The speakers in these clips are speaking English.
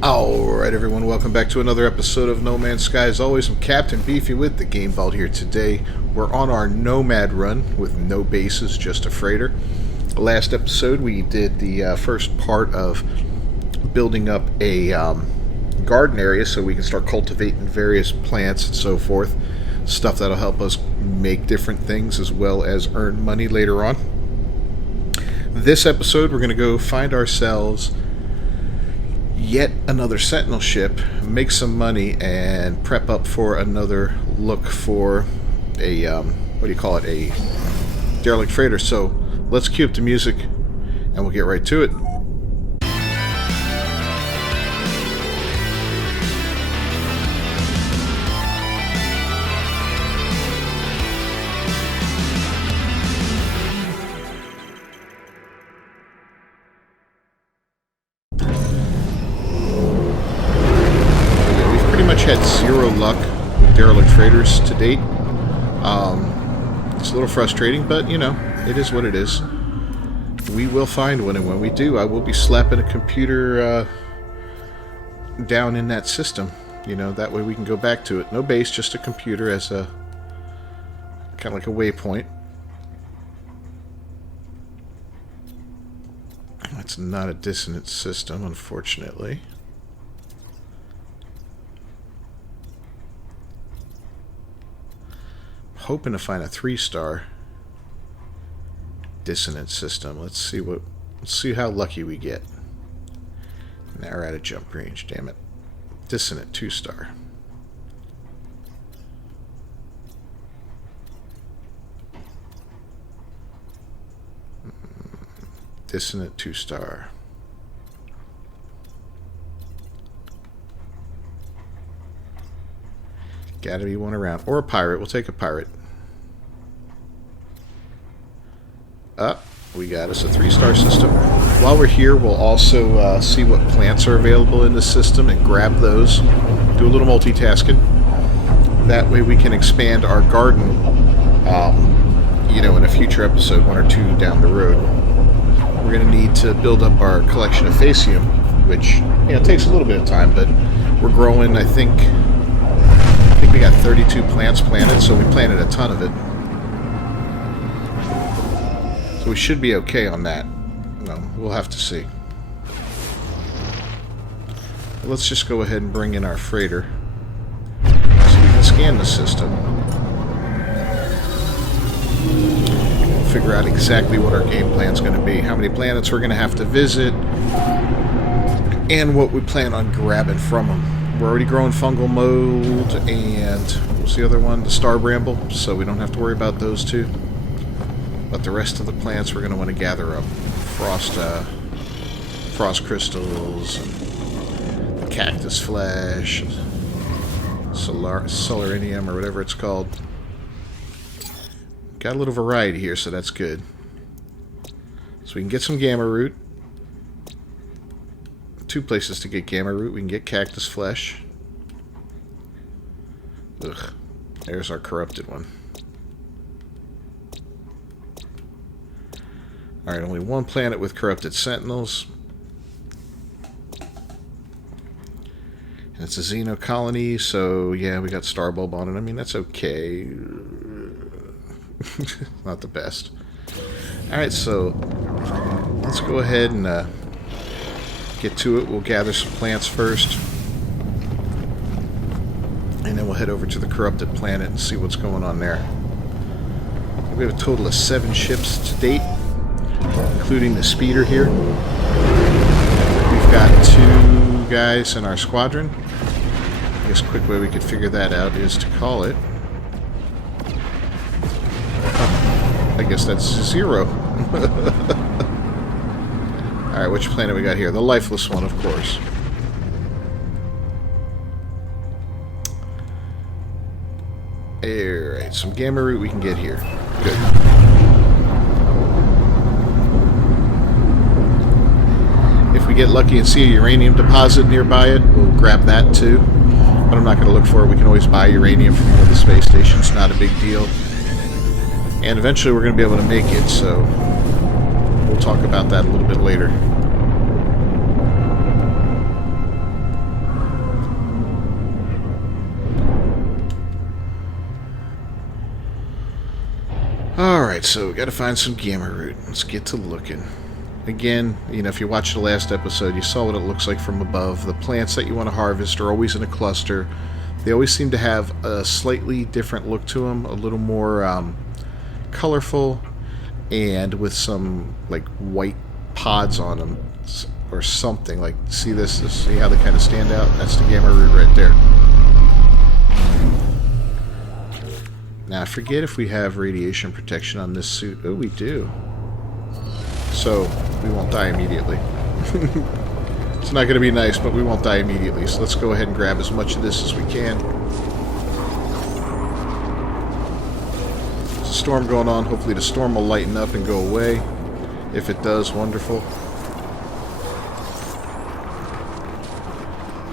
Alright everyone, welcome back to another episode of No Man's Sky. As always, I'm Captain Beefy with the Game Vault here today. We're on our Nomad run with no bases, just a freighter. Last episode we did the first part of building up a garden area so we can start cultivating various plants and so forth. Stuff that'll help us make different things as well as earn money later on. This episode we're going to go find ourselves yet another Sentinel ship, make some money, and prep up for another look for a, a derelict freighter. So let's cue up the music and we'll get right to it. Had zero luck with derelict freighters to date. It's a little frustrating, but you know, it is what it is. We will find one, and when we do, I will be slapping a computer down in that system. You know, that way we can go back to it. No base, just a computer as a kind of like a waypoint. That's not a dissonant system, unfortunately. Hoping to find a 3-star dissonant system. Let's see how lucky we get. Now we're out of jump range, damn it. Dissonant 2-star. Dissonant 2-star. Gotta be one around. Or a pirate. We'll take a pirate. We got us a 3-star system. While we're here, we'll also see what plants are available in the system and grab those. Do a little multitasking. That way we can expand our garden, you know, in a future episode, 1 or 2 down the road. We're going to need to build up our collection of Facium, which, you know, takes a little bit of time, but we're growing, I think we got 32 plants planted, so we planted a ton of it. So we should be okay on that. No, we'll have to see. But let's just go ahead and bring in our freighter so we can scan the system. We'll figure out exactly what our game plan is going to be, how many planets we're going to have to visit, and what we plan on grabbing from them. We're already growing fungal mold and what's the other one? The star bramble, so we don't have to worry about those two. But the rest of the plants we're going to want to gather up. Frost crystals, and cactus flesh, and solarinium or whatever it's called. Got a little variety here, so that's good. So we can get some gamma root. 2 places to get gamma root. We can get cactus flesh. Ugh. There's our corrupted one. Alright, only 1 planet with corrupted sentinels. And it's a Xeno colony, so yeah, we got star bulb on it. I mean, that's okay. Not the best. Alright, so let's go ahead and get to it. We'll gather some plants first, and then we'll head over to the corrupted planet and see what's going on there. We have a total of 7 ships to date, including the speeder here. We've got 2 guys in our squadron. I guess a quick way we could figure that out is to call it. I guess that's 0. Alright, which planet we got here? The lifeless one, of course. Alright, some gamma root we can get here. Good. If we get lucky and see a uranium deposit nearby it, we'll grab that too. But I'm not going to look for it. We can always buy uranium from one of the space stations. Not a big deal. And eventually we're going to be able to make it, so we'll talk about that a little bit later. Alright, so we gotta find some gamma root. Let's get to looking. Again, you know, if you watched the last episode, you saw what it looks like from above. The plants that you want to harvest are always in a cluster. They always seem to have a slightly different look to them, a little more colorful, and with some like white pods on them or something. Like, see this? See how they kind of stand out? That's the gamma root right there. Now, I forget if we have radiation protection on this suit. Oh, we do. So, we won't die immediately. It's not going to be nice, but we won't die immediately. So let's go ahead and grab as much of this as we can. There's a storm going on. Hopefully the storm will lighten up and go away. If it does, wonderful.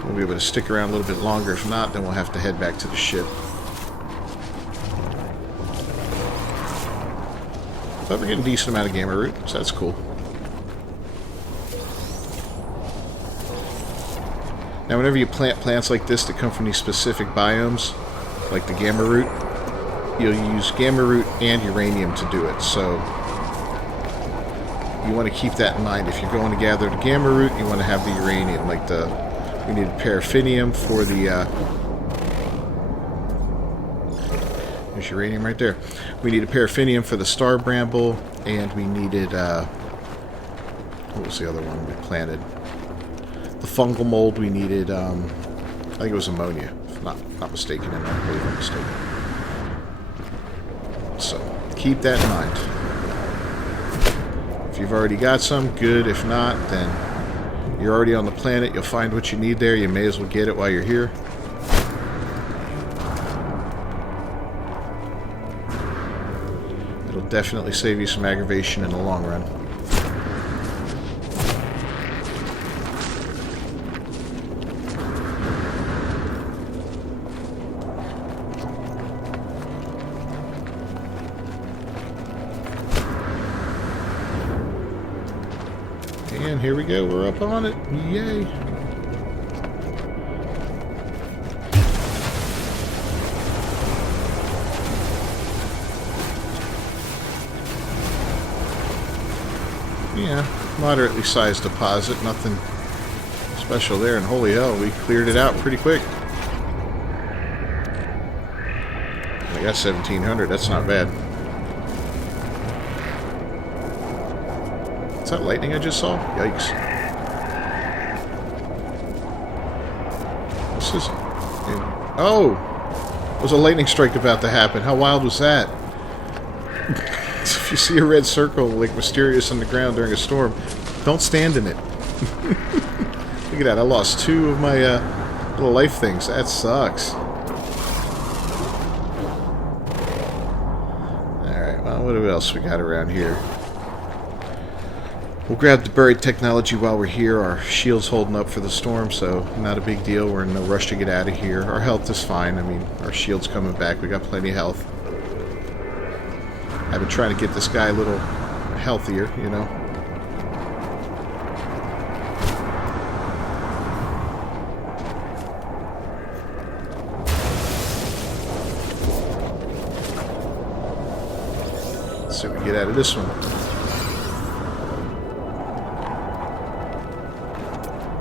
We'll be able to stick around a little bit longer. If not, then we'll have to head back to the ship. But we're getting a decent amount of gamma root, so that's cool. Now, whenever you plant plants like this that come from these specific biomes, like the gamma root, you'll use gamma root and uranium to do it. So you want to keep that in mind. If you're going to gather the gamma root, you want to have the uranium. Like we need paraffinium for the... there's uranium right there. We need a paraffinium for the star bramble, and we needed... what was the other one we planted? The fungal mold, we needed, I think it was ammonia, if not mistaken, and I'm really not mistaken. So, keep that in mind. If you've already got some, good. If not, then you're already on the planet. You'll find what you need there. You may as well get it while you're here. It'll definitely save you some aggravation in the long run. And here we go, we're up on it. Yay! Yeah, moderately sized deposit, nothing special there, and holy hell, we cleared it out pretty quick. I got 1,700, that's not bad. Is that lightning I just saw? Yikes. What's this? Oh! There's a lightning strike about to happen. How wild was that? So if you see a red circle, like mysterious on the ground during a storm, don't stand in it. Look at that. I lost 2 of my little life things. That sucks. Alright, well, what else we got around here? We'll grab the buried technology while we're here. Our shield's holding up for the storm, so not a big deal. We're in no rush to get out of here. Our health is fine. I mean, our shield's coming back. We got plenty of health. I've been trying to get this guy a little healthier, you know. Let's see what we get out of this one.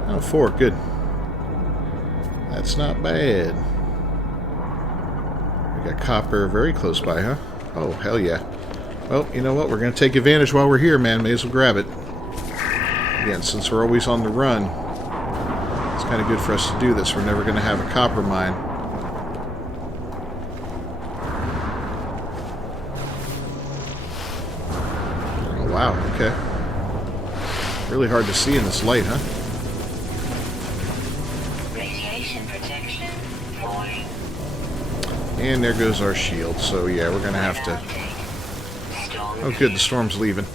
Oh, 4, good. That's not bad. We got copper very close by, huh? Oh, hell yeah. Well, you know what? We're going to take advantage while we're here, man. May as well grab it. Again, since we're always on the run, it's kind of good for us to do this. We're never going to have a copper mine. Oh, wow. Okay. Really hard to see in this light, huh? And there goes our shield, so yeah, we're gonna have to... Oh good, the storm's leaving.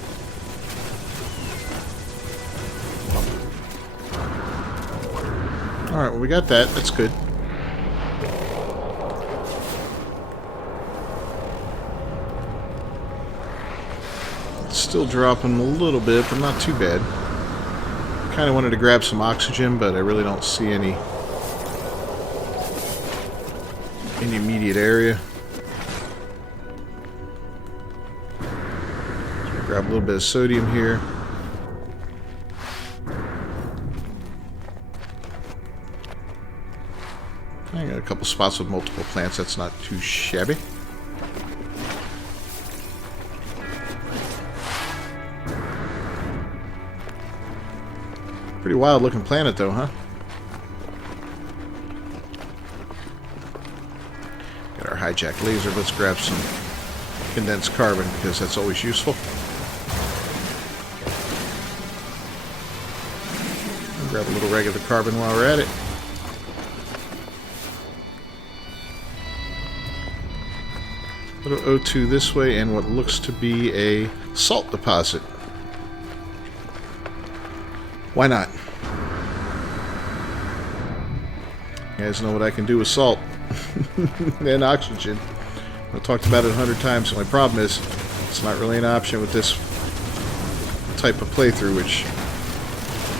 Alright, well we got that, that's good. It's still dropping a little bit, but not too bad. Kinda wanted to grab some oxygen, but I really don't see any in the immediate area. Grab a little bit of sodium here. I got a couple spots with multiple plants. That's not too shabby. Pretty wild looking planet though, huh? Got our hijack laser. Let's grab some condensed carbon because that's always useful. And grab a little regular carbon while we're at it. A little O2 this way and what looks to be a salt deposit. Why not? You guys know what I can do with salt and oxygen. I've talked about it 100 times. My problem is it's not really an option with this type of playthrough, which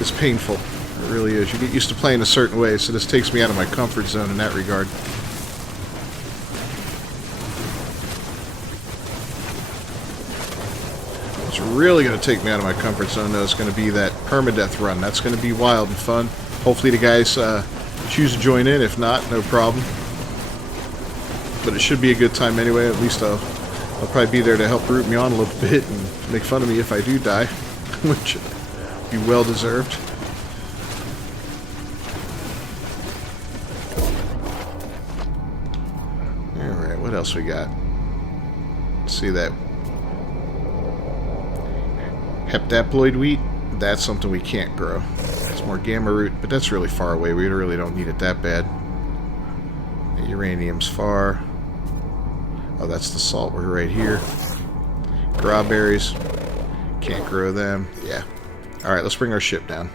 is painful. It really is. You get used to playing a certain way, so this takes me out of my comfort zone in that regard. What's really going to take me out of my comfort zone, though, is going to be that permadeath run. That's going to be wild and fun. Hopefully the guys choose to join in. If not, no problem. But it should be a good time anyway. At least I'll probably be there to help root me on a little bit and make fun of me if I do die, which would be well deserved. Alright, what else we got? Let's see that. Heptaploid wheat, that's something we can't grow. It's more gamma root, but that's really far away. We really don't need it that bad. The uranium's far. Oh, that's the salt. We're right here. Strawberries. Can't grow them. Yeah. Alright, let's bring our ship down.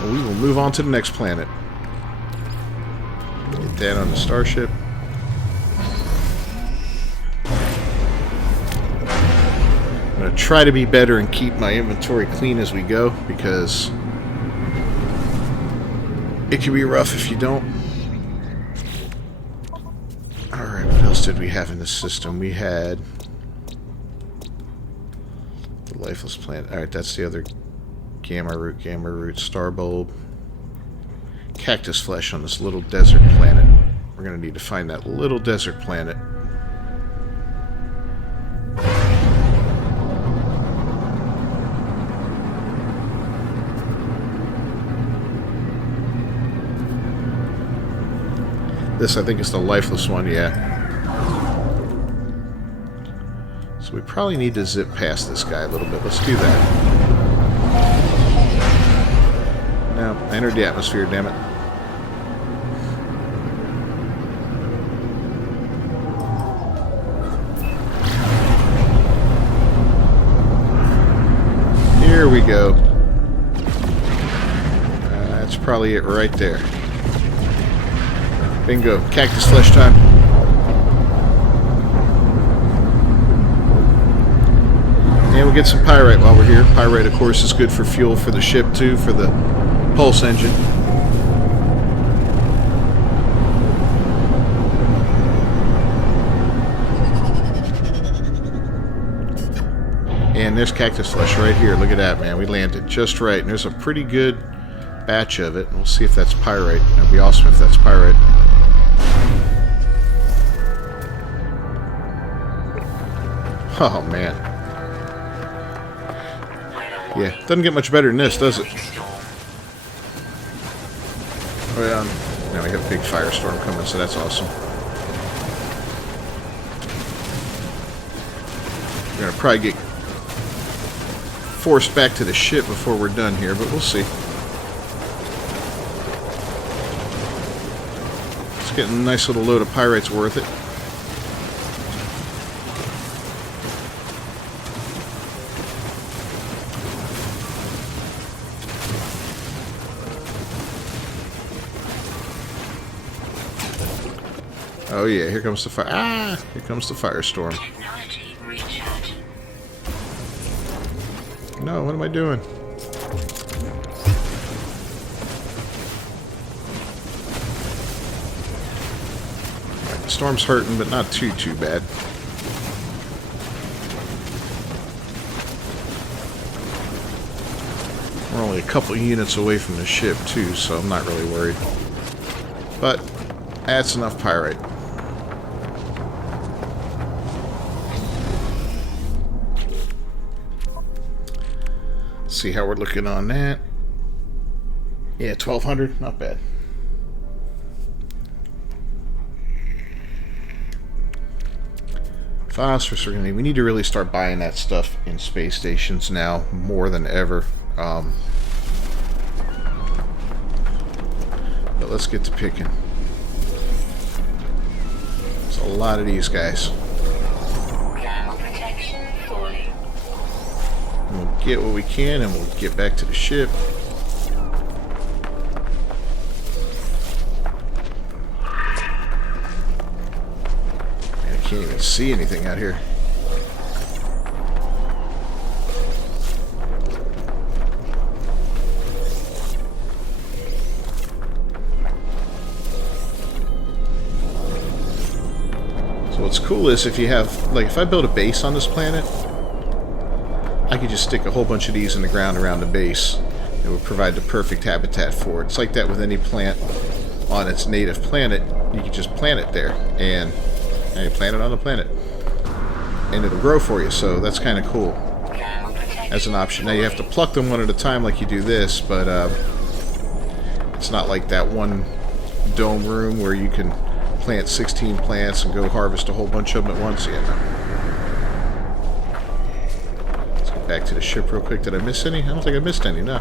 And we will move on to the next planet. Get that on the starship. I'm going to try to be better and keep my inventory clean as we go, because it can be rough if you don't. Alright, what else did we have in the system? We had the lifeless plant. Alright, that's the other gamma root, star bulb. Cactus flesh on this little desert planet. We're going to need to find that little desert planet. This, I think, is the lifeless one, yeah. So we probably need to zip past this guy a little bit. Let's do that. No, I entered the atmosphere, damn it. Here we go. That's probably it right there. Bingo. Cactus flesh time. And we'll get some pyrite while we're here. Pyrite, of course, is good for fuel for the ship, too, for the pulse engine. And there's cactus flesh right here. Look at that, man. We landed just right. And there's a pretty good batch of it. We'll see if that's pyrite. That'd be awesome if that's pyrite. Oh, man. Yeah, doesn't get much better than this, does it? Well, now we have a big firestorm coming, so that's awesome. We're going to probably get forced back to the ship before we're done here, but we'll see. It's getting a nice little load of pyrite's worth it. Oh yeah, here comes the fire. Ah! Here comes the firestorm. No, what am I doing? Right, the storm's hurting, but not too bad. We're only a couple units away from the ship, too, so I'm not really worried. But that's enough pyrite. See how we're looking on that. Yeah, 1,200, not bad. Phosphorus we're gonna need. We need to really start buying that stuff in space stations now more than ever. But let's get to picking. There's a lot of these guys. And we'll get what we can and we'll get back to the ship. Man, I can't even see anything out here. So what's cool is if you have, like, if I build a base on this planet, I could just stick a whole bunch of these in the ground around the base. It would provide the perfect habitat for it. It's like that with any plant on its native planet. You can just plant it there, and you plant it on the planet. And it'll grow for you, so that's kind of cool as an option. Now you have to pluck them one at a time like you do this, but it's not like that one dome room where you can plant 16 plants and go harvest a whole bunch of them at once. Yeah, no. Back to the ship real quick. Did I miss any? I don't think I missed any, no.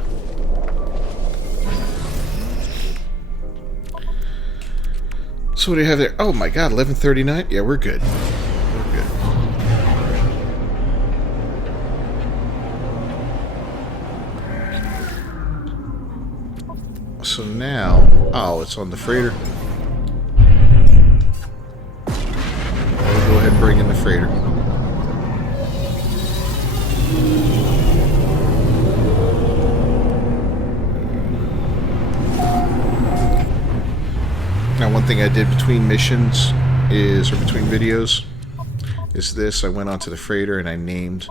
So what do you have there? Oh my god, 11:39? Yeah, we're good. We're good. So now... Oh, it's on the freighter. We'll go ahead and bring in the freighter. Now, one thing I did between missions is, or between videos, is this. I went onto the freighter and I named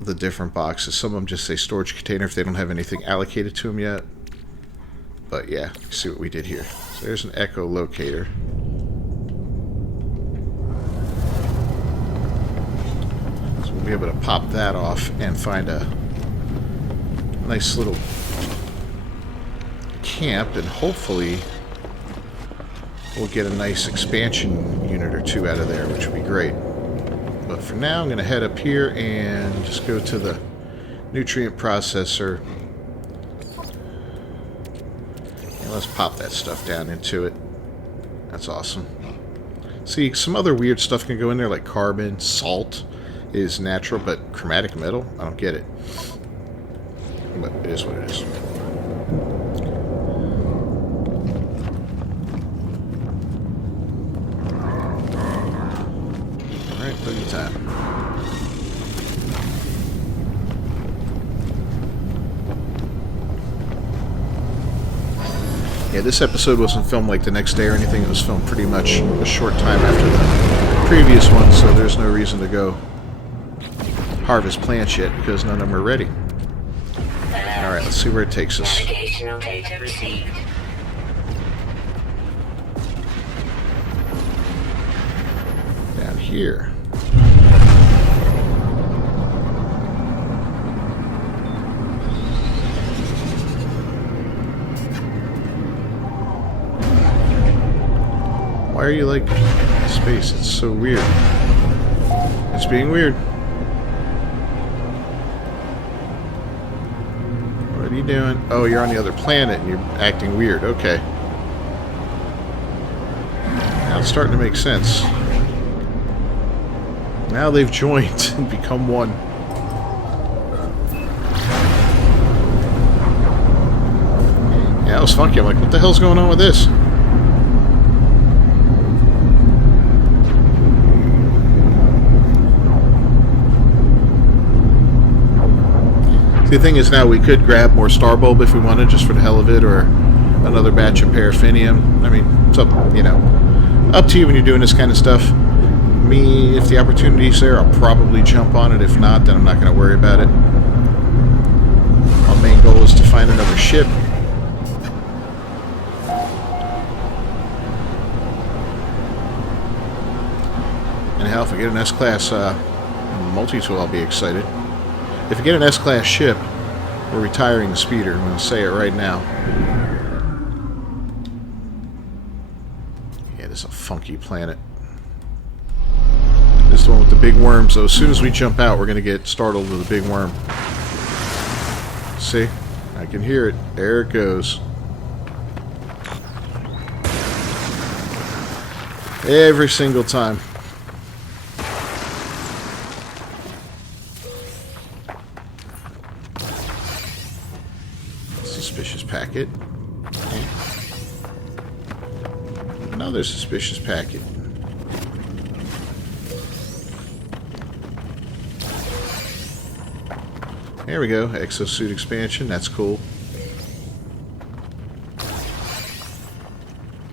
the different boxes. Some of them just say storage container if they don't have anything allocated to them yet. But yeah, you see what we did here. So there's an echo locator. So we'll be able to pop that off and find a nice little camp, and hopefully we'll get a nice expansion unit or two out of there, which would be great. But for now, I'm going to head up here and just go to the nutrient processor. And let's pop that stuff down into it. That's awesome. See, some other weird stuff can go in there, like carbon, salt is natural, but chromatic metal, I don't get it. But it is what it is. Boogie time. Yeah, this episode wasn't filmed like the next day or anything. It was filmed pretty much a short time after the previous one, so there's no reason to go harvest plants yet because none of them are ready. Alright, let's see where it takes us. Navigational data received. Down here. Why are you like space? It's so weird. It's being weird. What are you doing? Oh, you're on the other planet and you're acting weird. Okay. Now it's starting to make sense. Now they've joined and become one. Yeah, that was funky. I'm like, what the hell's going on with this? The thing is, now we could grab more star bulb if we wanted, just for the hell of it, or another batch of paraffinium. I mean, it's up, you know, up to you when you're doing this kind of stuff. Me, if the opportunity's there, I'll probably jump on it. If not, then I'm not going to worry about it. I'll ship. And hell, if we get an S-Class multi-tool, I'll be excited. If we get an S-Class ship, we're retiring the speeder. I'm going to say it right now. Yeah, this is a funky planet. This is the one with the big worm, so as soon as we jump out, we're going to get startled with a big worm. See? I can hear it. There it goes. Every single time. Suspicious packet. Another suspicious packet. There we go. Exosuit expansion. That's cool.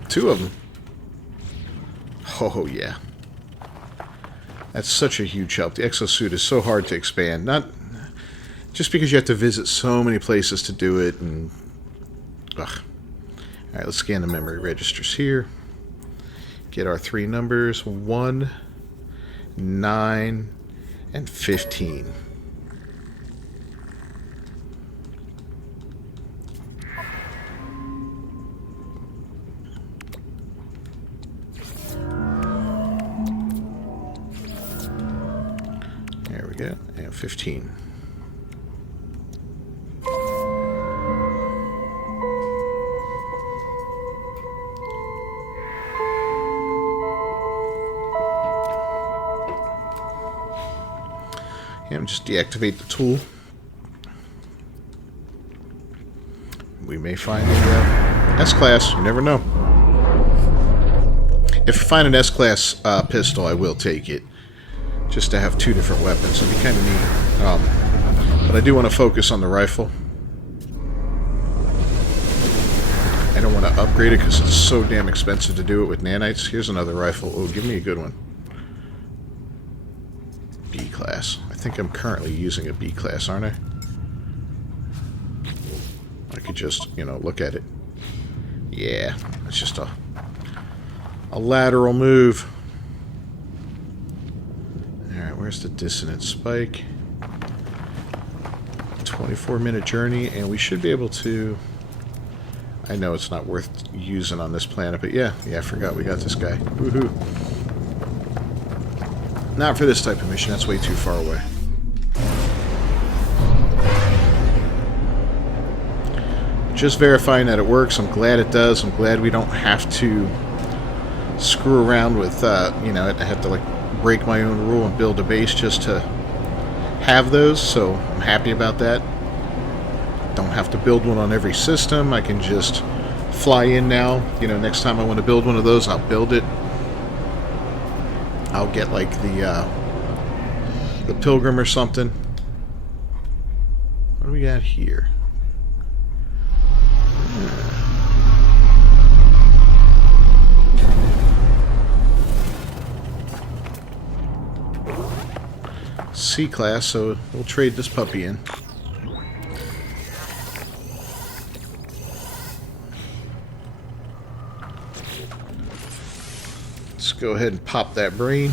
2 of them. Oh, yeah. That's such a huge help. The exosuit is so hard to expand. Not just because you have to visit so many places to do it. And ugh. Alright, let's scan the memory registers here. Get our 3 numbers. 1, 9, and 15. There we go. And 15. And just deactivate the tool. We may find a S-Class. You never know. If I find an S-Class pistol, I will take it. Just to have 2 different weapons. It'd be kind of neat. But I do want to focus on the rifle. I don't want to upgrade it because it's so damn expensive to do it with nanites. Here's another rifle. Oh, give me a good one. B-class. I think I'm currently using a B-class, aren't I? I could just, you know, look at it. Yeah, it's just a lateral move. Alright, where's the dissonant spike? 24-minute journey, and we should be able to... I know it's not worth using on this planet, but yeah, I forgot we got this guy. Woohoo! Not for this type of mission, that's way too far away. Just verifying that it works. I'm glad it does. I'm glad we don't have to screw around with, you know, I have to like break my own rule and build a base just to have those, so I'm happy about that. Don't have to build one on every system. I can just fly in now. You know, next time I want to build one of those, I'll build it. I'll get like the Pilgrim or something. What do we got here? C-class, so we'll trade this puppy in. Let's go ahead and pop that brain.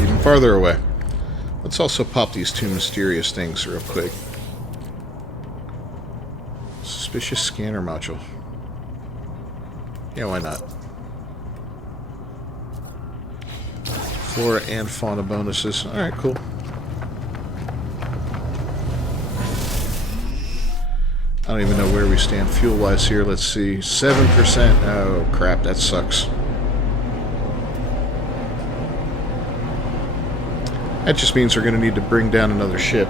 Even farther away. Let's also pop these 2 mysterious things real quick. Suspicious scanner module. Yeah, why not? Flora and fauna bonuses. Alright, cool. I don't even know where we stand fuel-wise here. Let's see. 7%. Oh, crap. That sucks. That just means we're going to need to bring down another ship.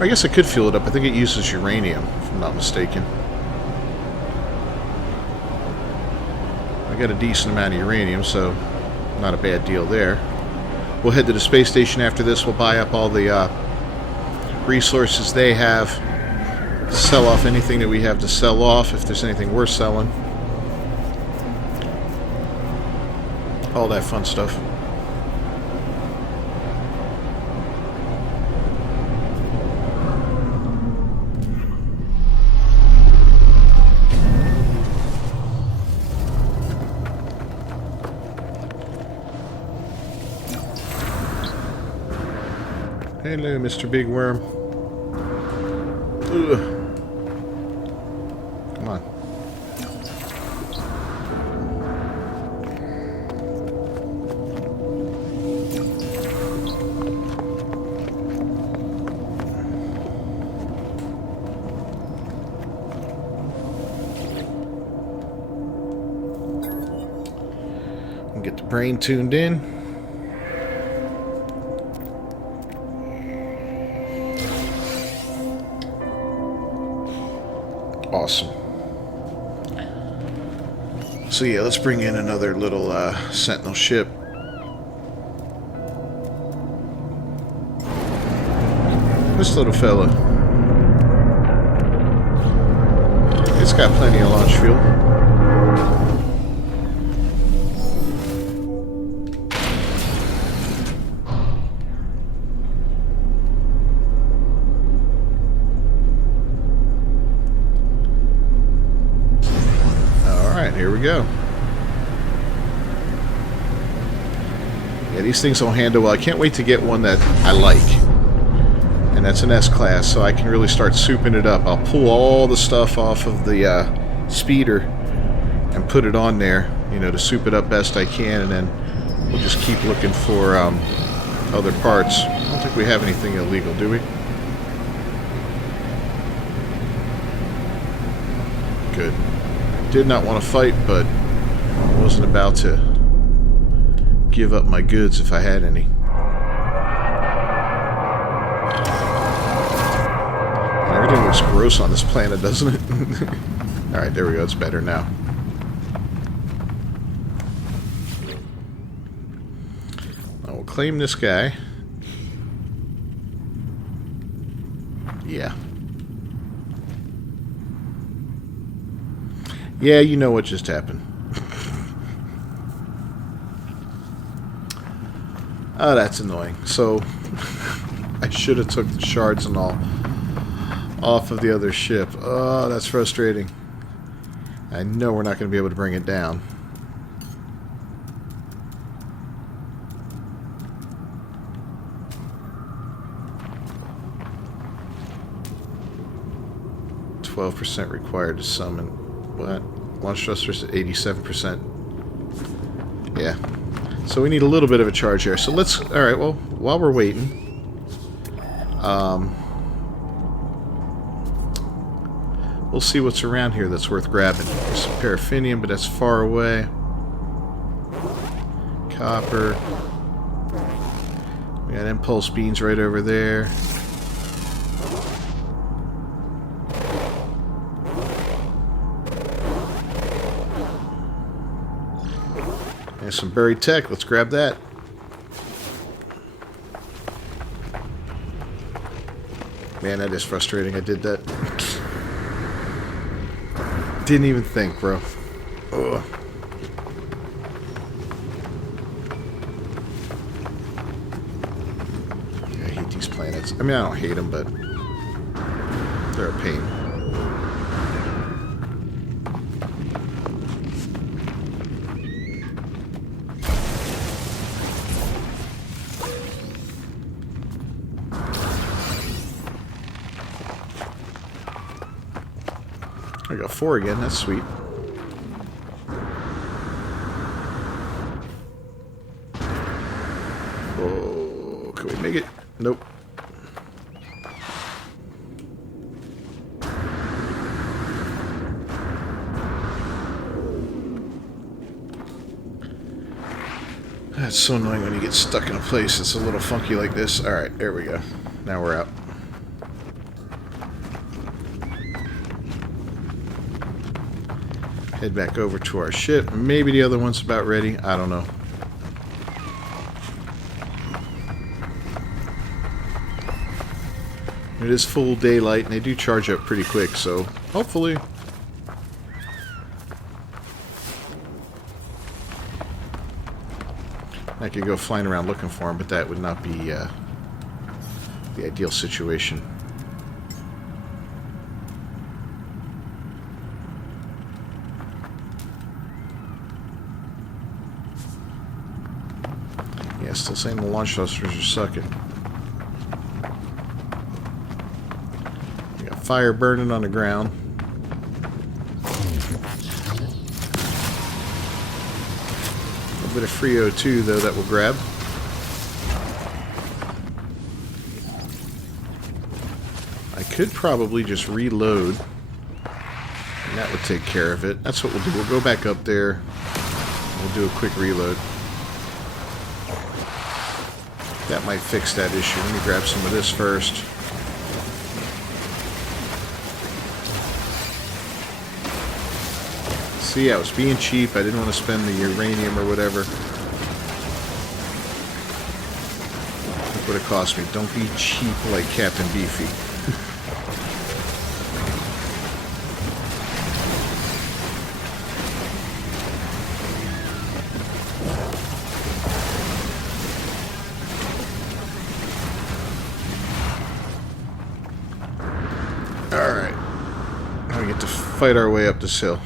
I guess I could fuel it up. I think it uses uranium, if I'm not mistaken. I got a decent amount of uranium, so not a bad deal there. We'll head to the space station after this. We'll buy up all the resources they have, sell off anything that we have to sell off if there's anything worth selling. All that fun stuff. Hello, Mr. Big Worm. Ugh. Come on. And get the brain tuned in. Awesome. So yeah, let's bring in another little sentinel ship. This little fella. It's got plenty of launch fuel. Here we go. Yeah, these things will handle well. I can't wait to get one that I like. And that's an S-Class, so I can really start souping it up. I'll pull all the stuff off of the speeder and put it on there, you know, to soup it up best I can, and then we'll just keep looking for other parts. I don't think we have anything illegal, do we? Good. Did not want to fight, but I wasn't about to give up my goods if I had any. Everything looks gross on this planet, doesn't it? Alright, there we go. It's better now. I will claim this guy. Yeah. Yeah, you know what just happened. Oh, that's annoying. So, I should have took the shards and all off of the other ship. Oh, that's frustrating. I know we're not going to be able to bring it down. %, required to summon. What? Launch thrusters at 87%. Yeah. So we need a little bit of a charge here. So let's... Alright, well, while we're waiting... we'll see what's around here that's worth grabbing. There's some paraffinium, but that's far away. Copper. We got impulse beans right over there. There's some buried tech. Let's grab that. Man, that is frustrating. I did that. Didn't even think, bro. Ugh. I hate these planets. I mean, I don't hate them, but they're a pain. I got 4 again, that's sweet. Oh, can we make it? Nope. That's so annoying when you get stuck in a place that's a little funky like this. Alright, there we go. Now we're out. Head back over to our ship. Maybe the other one's about ready. I don't know. It is full daylight, and they do charge up pretty quick, so hopefully... I could go flying around looking for them, but that would not be the ideal situation. Yeah, still saying the launch thrusters are sucking. We got fire burning on the ground. A bit of free O2 though that will grab. I could probably just reload, and that would take care of it. That's what we'll do. We'll go back up there. We'll do a quick reload. That might fix that issue. Let me grab some of this first. See, I was being cheap. I didn't want to spend the uranium or whatever. Look what it cost me. Don't be cheap like Captain Beefy. Alright. Now we get to fight our way up this hill.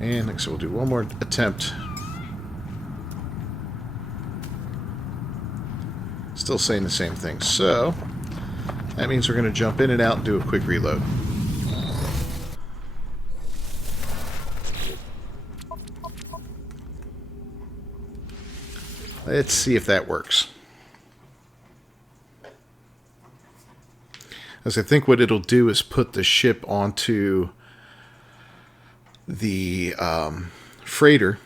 And like I said, we'll do one more attempt. Still saying the same thing. So, that means we're going to jump in and out and do a quick reload. Let's see if that works. As I think what it'll do is put the ship onto the freighter,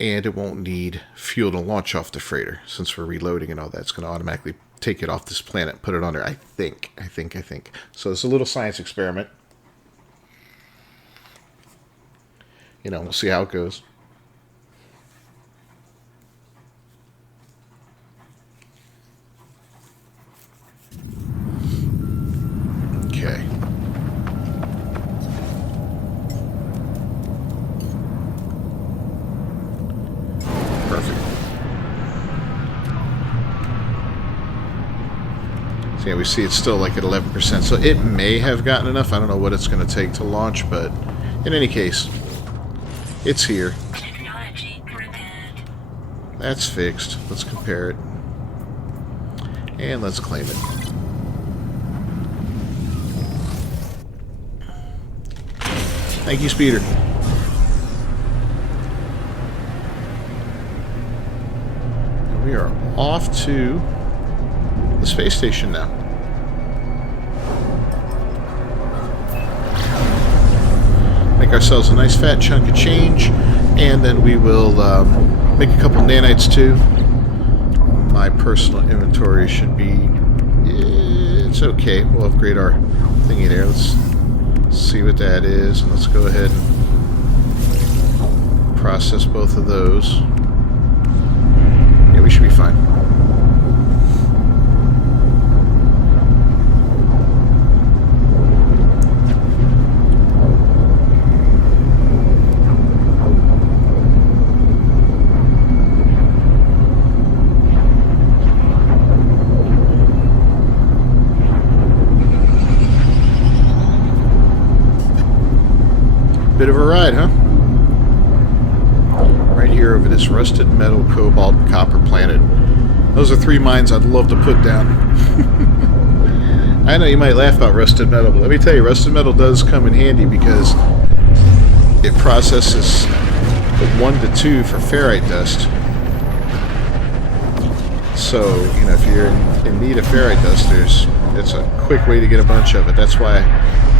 and it won't need fuel to launch off the freighter. Since we're reloading and all that, it's going to automatically take it off this planet and put it on there. I think. So it's a little science experiment. You know, we'll see how it goes. Okay. Perfect. So yeah, we see it's still like at 11%. So it may have gotten enough. I don't know what it's going to take to launch, but in any case, it's here. Technology prepared. That's fixed. Let's compare it. And let's claim it. Thank you, Speeder. And we are off to the space station now. Make ourselves a nice fat chunk of change, and then we will make a couple nanites too. My personal inventory should be... it's okay. We'll upgrade our thingy there. Let's see what that is, and let's go ahead and process both of those. Yeah, we should be fine. Bit of a ride, huh? Right here over this rusted metal, cobalt, and copper planet. Those are three mines I'd love to put down. I know you might laugh about rusted metal, but let me tell you, rusted metal does come in handy because it processes 1 to 2 for ferrite dust. So, you know, if you're in need of ferrite dust, it's a quick way to get a bunch of it. That's why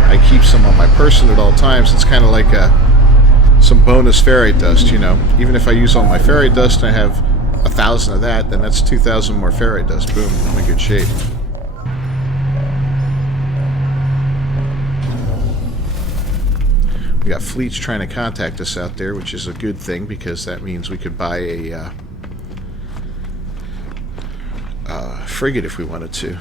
I keep some on my person at all times. It's kind of like some bonus ferrite dust, you know. Even if I use all my ferrite dust and I have 1,000 of that, then that's 2,000 more ferrite dust. Boom, I'm in good shape. We got fleets trying to contact us out there, which is a good thing because that means we could buy a frigate if we wanted to.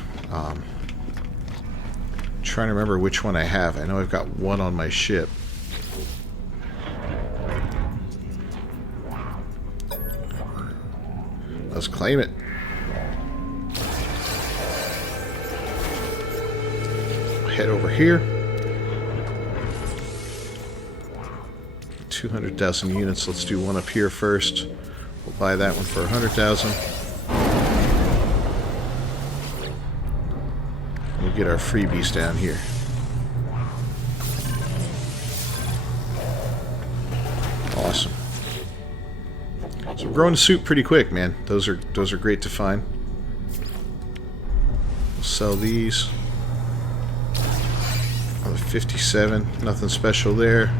Trying to remember which one I have. I know I've got one on my ship. Let's claim it. Head over here. 200,000 units. Let's do one up here first. We'll buy that one for 100,000. We'll get our freebies down here. Awesome. So we're growing a suit pretty quick, man. Those are great to find. We'll sell these. Another 57. Nothing special there.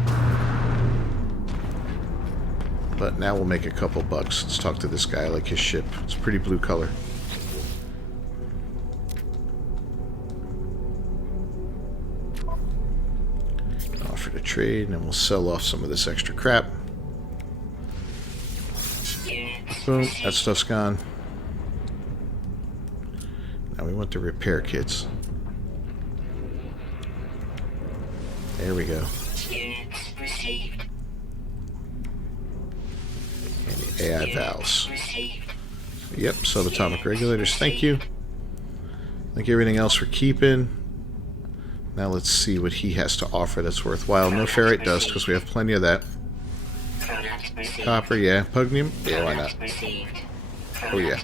But now we'll make a couple bucks. Let's talk to this guy. I like his ship. It's a pretty blue color. Offer to trade, and then we'll sell off some of this extra crap. Boom, that stuff's gone. Now we want the repair kits. There we go. And the AI valves. Yep, subatomic regulators, thank you. I think everything else we're keeping. Now let's see what he has to offer that's worthwhile. No ferrite dust, because we have plenty of that. Copper, yeah. Pugnium? Yeah, why not? Oh, yeah.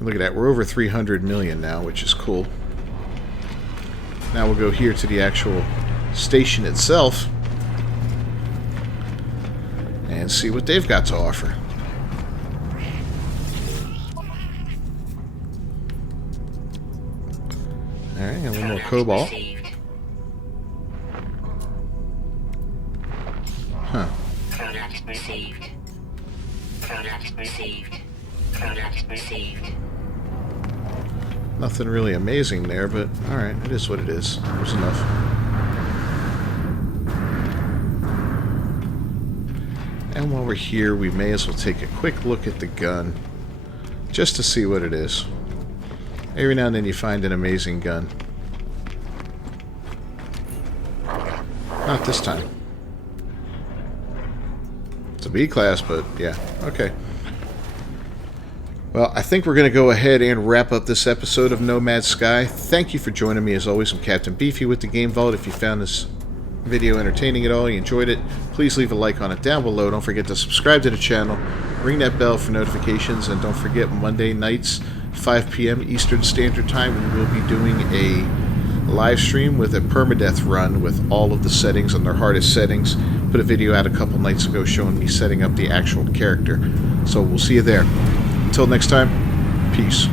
Look at that. We're over 300 million now, which is cool. Now we'll go here to the actual station itself and see what they've got to offer. Alright, a little more cobalt. Huh. Product received. Product received. Product received. Nothing really amazing there, but alright, it is what it is. There's enough. And while we're here, we may as well take a quick look at the gun, just to see what it is. Every now and then you find an amazing gun. Not this time. It's a B class, but yeah, okay. Well, I think we're going to go ahead and wrap up this episode of Nomad Sky. Thank you for joining me. As always, I'm Captain Beefy with the Game Vault. If you found this video entertaining at all, you enjoyed it, please leave a like on it down below. Don't forget to subscribe to the channel, ring that bell for notifications, and don't forget Monday nights, 5 p.m. Eastern Standard Time, we will be doing a live stream with a permadeath run with all of the settings on their hardest settings. Put a video out a couple nights ago showing me setting up the actual character. So we'll see you there. Until next time, peace.